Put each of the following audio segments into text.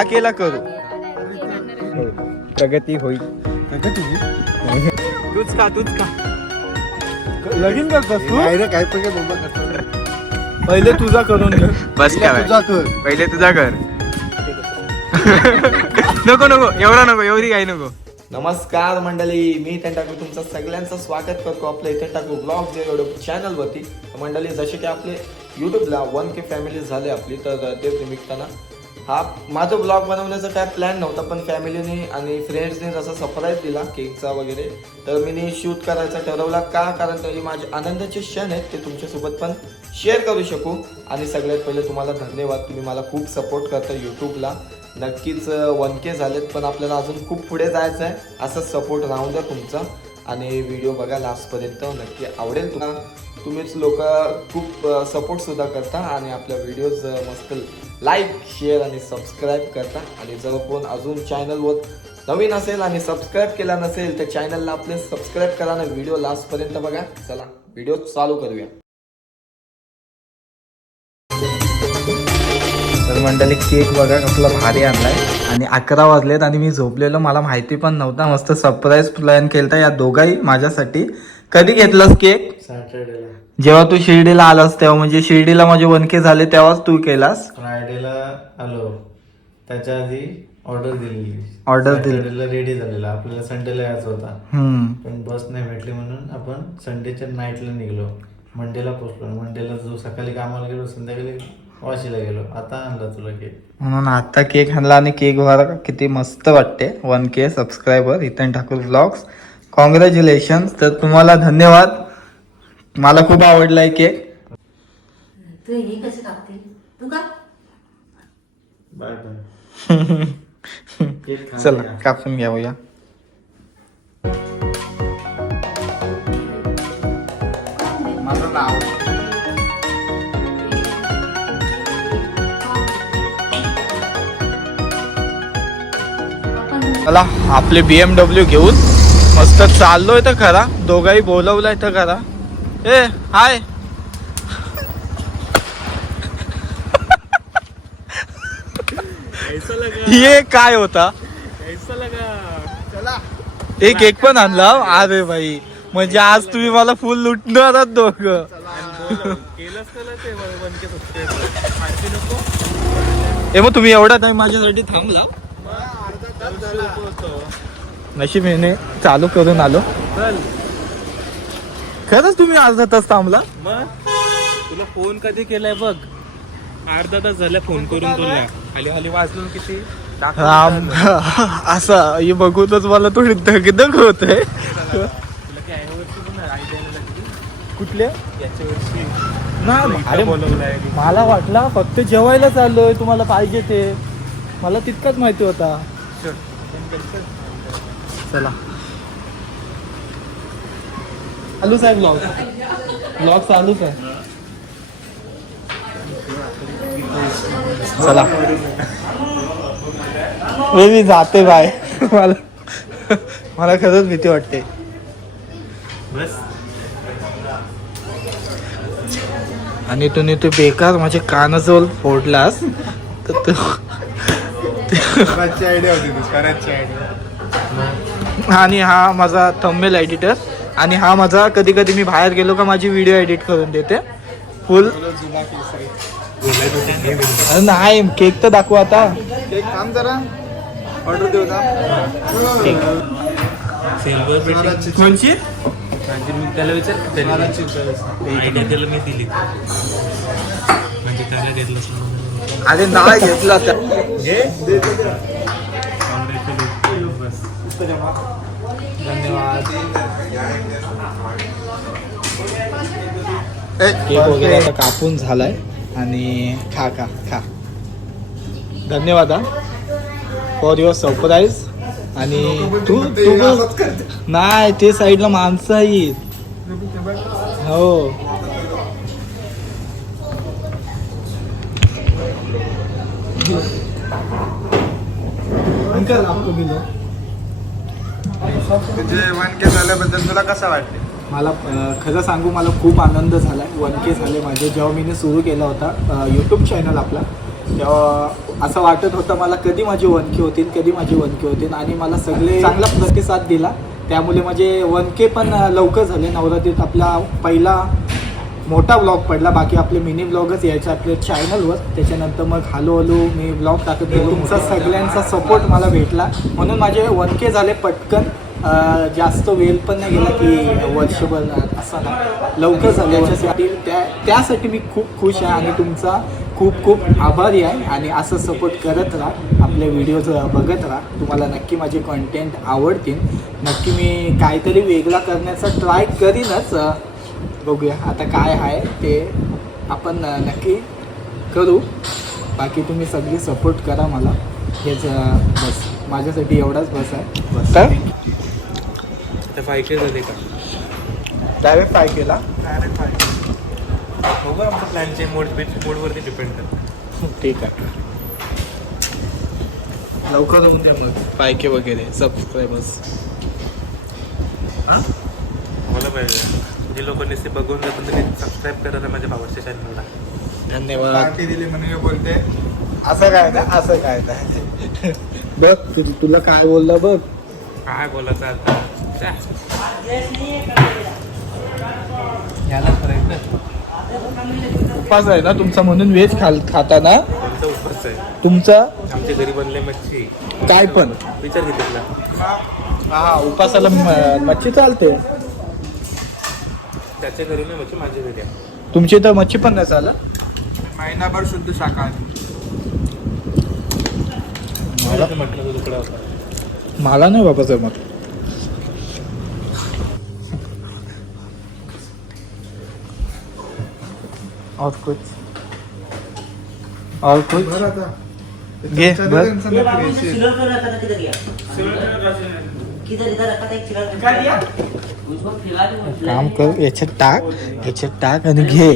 दहा केला करू. प्रगती होईल. तूच का तूच का लगीन करतोस तू? नाही रे काय पण काय बोंबा करतो. पहिले तुझा करून घे. बस काय तुझा कर. पहिले तुझा कर. नको नको एवढा नको एवढी काही नको. नमस्कार मंडळी मी इथे टाकू तुमचं सगळ्यांचं स्वागत करतो आपल्या इथे टाकू ब्लॉग जे युट्यूब चॅनलवरती तर मंडळी जसे की आपले युट्यूबला वन के फॅमिली झाले आपली तर ते निमित्तानं हा माझं ब्लॉग बनवण्याचा काय प्लॅन नव्हता पण फॅमिलीने आणि फ्रेंड्सने जसा सरप्राईज दिला केकचा वगैरे तर मी शूट करायचा ठरवला का? कारण तरी माझे आनंदाचे क्षण आहेत ते तुमच्यासोबत पण शेअर करू शकू. आणि सगळ्यात पहिले तुम्हाला धन्यवाद तुम्ही मला खूप सपोर्ट करता यूट्यूबला नक्कीच वन के झालेत पण आपल्याला अजून खूप पुढे जायचं आहे असंच सपोर्ट राहून द्या तुमचा. आणि व्हिडिओ बघा लास्टपर्यंत नक्की आवडेल तुम्हाला तुम्हीच लोक खूप सपोर्टसुद्धा करता आणि आपल्या व्हिडिओज मस्त लाईक शेअर आणि सबस्क्राईब करता. आणि जर कोण अजून चॅनलवर नवीन असेल आणि सबस्क्राईब केला नसेल तर चॅनलला आपले सबस्क्राईब करा आणि व्हिडिओ लास्टपर्यंत बघा. चला व्हिडिओ चालू करूया. मंडळी केक बघा कसला भारी आणलाय. आणि अकरा वाजलेत आणि मी झोपलेलो. मला माहिती पण नव्हता. मस्त सरप्राईज प्लॅन केलता या दोघाही माझ्यासाठी. कधी घेतलास केक? सॅटर्डेला जेव्हा तू शिर्डीला आलास तेव्हा म्हणजे शिर्डीला माझे वनके झाले तेव्हाच तू केलास? फ्रायडेला आलो. त्याच्या आधी ऑर्डर दिलेली. दिली. Saturday ला रेडी झालेला. आपल्याला संडेला यायचं होता. पण बस नाही भेटली म्हणून आपण संडेच्या नाईटला निघलो. मंडेला पोचलो. मंडेला जो सकाळी कामाला गेलो संध्याकाळी वाशीला गेलो. आता आणला तुला केक. म्हणून आता केक आणला आणि केक बघा किती मस्त वाटते. वन के सबस्क्रायबर इथं ठाकूर ब्लॉग्स कॉंग्रॅच्युलेशन तर तुम्हाला धन्यवाद. मला खूप आवडलाय केक. तू ही कशी कापते? तू का बाय बाय. केक चला का? कापून घ्यावूया माझं नाव चला आपले बीएमडब्ल्यू घेऊन मस्त चाललोय तर खरा. दोघाही बोलवलाय तर खरा. ए हाय. ये काय होता? एक एक पण आणला अरे भाई म्हणजे आज तुम्ही मला फुल लुटणार दोघ. ए मग तुम्ही एवढा टाइम माझ्यासाठी थांबला नशीब येणे चालू करून आलो. खरंच तुम्ही अर्धा तास थांबला? मग? तुला फोन कधी केलाय बघ. अर्धा तास झाला फोन करून तुला. खाली खाली वाजलो किती? राम. असं हे बघूनच मला थोडी धगधग होत आहे कुठल्या? नाही मला वाटला फक्त जेवायला चाललोय तुम्हाला पाहिजे ते. मला तितकाच माहिती होता. चला. चालूच साहेब ब्लॉग ब्लॉग चालूच आहे. चला. मी मी जाते बाय. मला मला खरंच भीती वाटते. बस आणि तुम्ही ते बेकार माझे कानाजवळ फोडलास तर तू करायची आयडिया होती करायची आयडिया आणि हा माझा थंबेल एडिटर आणि हा माझा कधी कधी मी बाहेर गेलो का माझी व्हिडिओ एडिट करून देते. फुल नाही केक तर दाखवू आता. केक थांब जरा. ऑर्डर देऊ सिल्वर कोणची? म्हणजे त्याला विचार त्याला मी दिली. म्हणजे त्याला घेतलं अरे नाही घेतला केक वगैरे आता कापून झालाय आणि खा खा खा. धन्यवाद हा. फॉर युअर सरप्राईज आणि तू तू. नाही ते साईडला माणसं आहेत. हो. अंकल आपको बिलो तुझे वन के झाल्याबद्दल तुला कसं वाटते मला अं, खरं सांगू मला खूप आनंद झाला वन के झाले माझे. जेव्हा मी सुरू केला होता यूट्यूब चॅनल आपला तेव्हा असं वाटत होतं मला कधी माझी वनके होतील कधी माझी वनके होतील आणि मला सगळे चांगला प्रतिसाद दिला. त्यामुळे माझे वनके पण लवकर झाले. नवरात्रीत आपला पहिला मोठा ब्लॉग पडला. बाकी आपले मिनी ब्लॉगच यायचे आपल्या चॅनलवर त्याच्यानंतर मग हळूहळू मी ब्लॉग टाकत गेलो तुमचा सगळ्यांचा सपोर्ट मला भेटला. म्हणून माझे वन के झाले पटकन. जास्त वेळ पण नाही गेला की वर्षभर असं लवकर झाल्याच्यासाठी त्या त्यासाठी मी खूप खुश आहे आणि तुमचा खूप खूप आभारी आहे. आणि असं सपोर्ट करत राहा. आपले व्हिडिओज बघत राहा. तुम्हाला नक्की माझे कंटेंट आवडतील. नक्की मी काहीतरी वेगळा करण्याचा ट्राय करीनच. बघूया. आता काय आहे ते आपण नक्की करू. बाकी तुम्ही सगळी सपोर्ट करा मला. हेच बस. माझ्यासाठी एवढाच बस आहे. बस. काय? आता फायके झाले का? डायरेक्ट काय केला बघू आमच्या प्लॅनचे मोड मोडवरती डिपेंड करतं. ठीक आहे. लवकर होऊन द्या मग. पायके वगैरे. सबस्क्रायबर्स मला पाहिजे. जे लोक नुसते बघून जातात त्यांनी सबस्क्राईब करा माझ्या भावाच्या चॅनलला धन्यवाद. दिली म्हणे बोलते. असं काय ना असं काय नाही बघ तू तुला काय बोललं बघ. काय बोलायचं आता? चा. यालाच करायचं उपास आहे ना तुमचा म्हणून व्हेज खाल खाता ना आमचा उपवास आहे. तुमचा? आमच्या घरी बनले मच्छी. काय पण. विचार घेतला हा उपासाला म- मच्छी चालते. त्याच्या घरी नाही मच्छी माझ्या घरी आहे. तुमची तर मच्छी पण नाही चालत? महिनाभर शुद्ध शाकाहारी. मला तर म्हटलं तो तुकडा होता. मला नाही बाबा जमत. और कुछ और कुछ घे सिल्वर कलर था किधर गया किधर इधर रखा था एक सिल्वर कलर उसको खिला दो काम कर याच्यात टाक याच्यात टाक आणि घे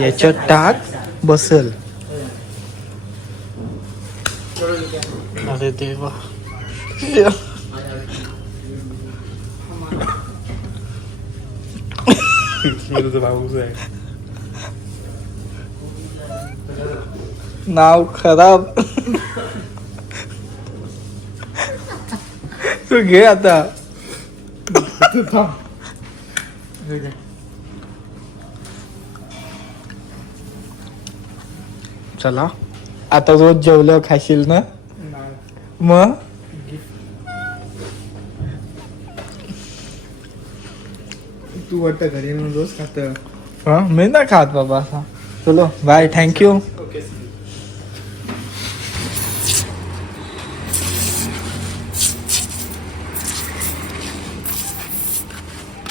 याच्यात टाक बसल। अरे देवा। आहे नाव खराब. तू घे आता. चला. आता रोज जेवलं खाशील ना? मग? तू वाटतं घरी म्हणून रोज खात. हा मी नाही खात बाबा असा. चलो bye thank you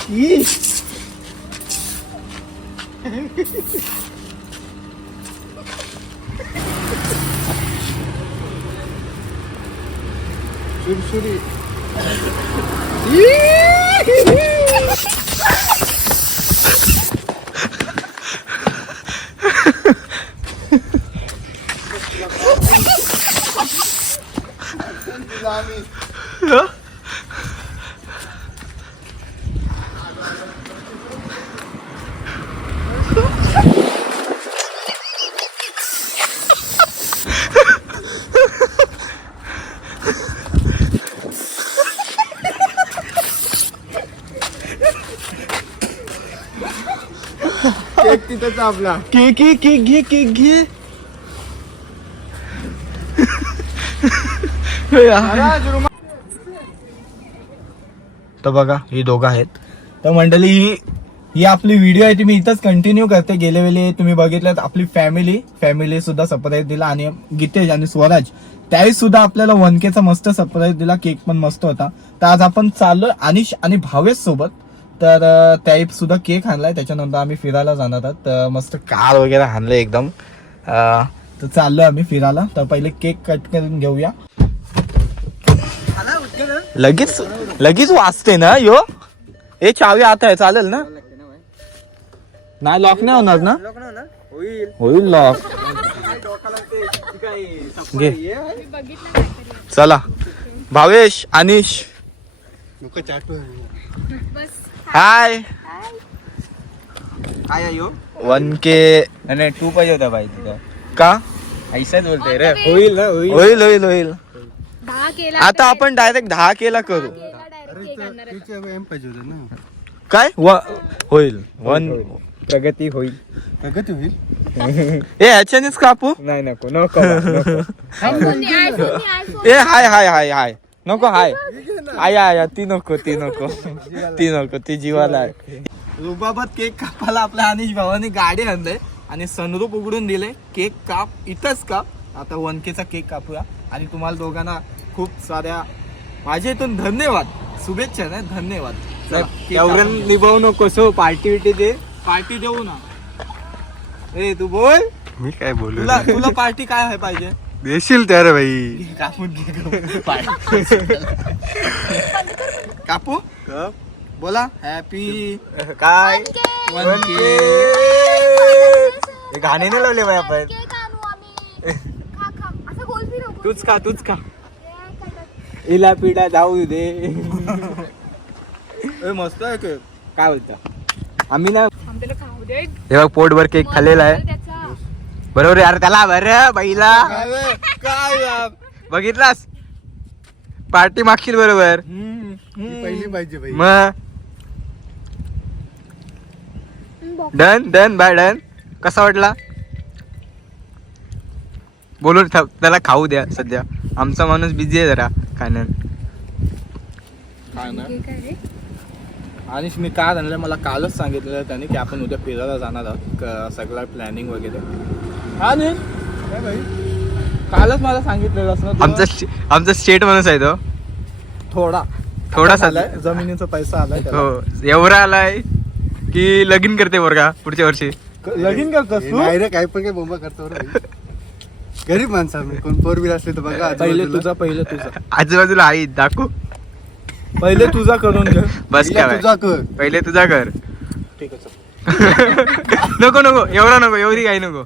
いい Şöyle şöyle. Cake तिथंच आपला. के के के घे केक घे. तर बघा ही दोघं आहेत. तर मंडळी ही ही आपली व्हिडिओ आहे ती मी इथंच कंटिन्यू करते. गेले वेळी तुम्ही बघितलं आपली फॅमिली फॅमिली सुद्धा सरप्राईज दिला आणि गीतेश आणि स्वराज. त्याही सुद्धा आपल्याला वनकेचा मस्त सरप्राईज दिला. केक पण मस्त होता. तर आज आपण चाललोय अनिश आणि भावेश सोबत. तर त्याही सुद्धा केक आणलाय. त्याच्यानंतर आम्ही फिरायला जाणार आहोत. तर मस्त कार वगैरे आणलंय एकदम. अं, तर चाललोय आम्ही फिरायला. तर पहिले केक कट करून घेऊया. लगेच लगेच वाचते ना यो? हे चावी आता आहे चालेल ना? नाही लॉक नाही होणार ना? होईल लॉक घे. चला. भावेश अनिश. हाय काय आहे ह्यो? वन के नाही टू पाहिजे होता बाई तिथं. का? ऐसाच बोलते रे. होईल ना होईल. होईल होईल होईल. दहा केला आता आपण डायरेक्ट दहा केला करू. डायरेक्ट करणार आहे. पाहिजे होतं ना. काय? व- होईल. वन प्रगती होईल. प्रगती होईल? ए ह्याच्यानेच कापू? नाही नको नको. ए हाय हाय हाय हाय. नको हाय. I I. ती नको ती नको. ती नको ती जीवाला आहे. रुबाबात केक कापायला आपल्या अनिश भावाने गाडी आणलंय आणि सनरूप उघडून दिले केक काप इथंच काप. आता वनकेचा केक कापूया. आणि तुम्हाला दोघांना खूप साऱ्या माझ्या इथून धन्यवाद. शुभेच्छा ना धन्यवाद. चला, केक एवढं कापून घेऊ. निभावू नको सो पार्टी बिटी दे. पार्टी देऊ ना. ए तू बोल. मी काय बोलू? तुला तुला पार्टी काय आहे पाहिजे? देशील त्या रे भाई कापून घे. कापू बोला हॅपी काय वन हे गाणे नाही लावले बाई आपण केक आणू आम्ही. खा, खा. असं बोलती नको. तूच का तूच का काय? इला पिढा जाऊ दे ए मस्त आहे काय बोलता आम्ही ना आमच्याला खाऊ दे. हे बघ पोटभर केक खाल्लेला आहे. बरोबर यार त्याला बरं बाईला. काय बघितलास? पार्टी मागशील बरोबर. पहिली पाहिजे मग. Done done bye done. कसा वाटला? बोलून त्याला खाऊ द्या सध्या. आमचा माणूस बिझी आहे जरा खाण्यात. काय ना काय रे? आणि मी काय आणलं मला कालच सांगितलेलं त्याने की आपण उद्या फिरायला जाणार आहोत सगळं प्लॅनिंग वगैरे. कालच मला सांगितलेलं असं आमचा स्टे- आमचा स्टेट माणूस आहे तो. थोडा. थोडासा आलाय जमिनीचा पैसा आलाय त्याला. हो एवढा आलाय की लगीन करते बरं पुढच्या वर्षी. क- लगीन करतोस तू नाही रे काय पण काय बोंबा करतो रे गरीब माणसं आम्ही कोण फोर व्हीलर असले तर बघा पहिले आजूबाजूला. तुझा पहिले तुझा. आजूबाजूला आई दाखवू. पहिले तुझा करून घे. बस पहिला काय? तुझा कर. पहिले तुझा कर. ठीक आहे चल. नको नको एवढा नको एवढी काही नको.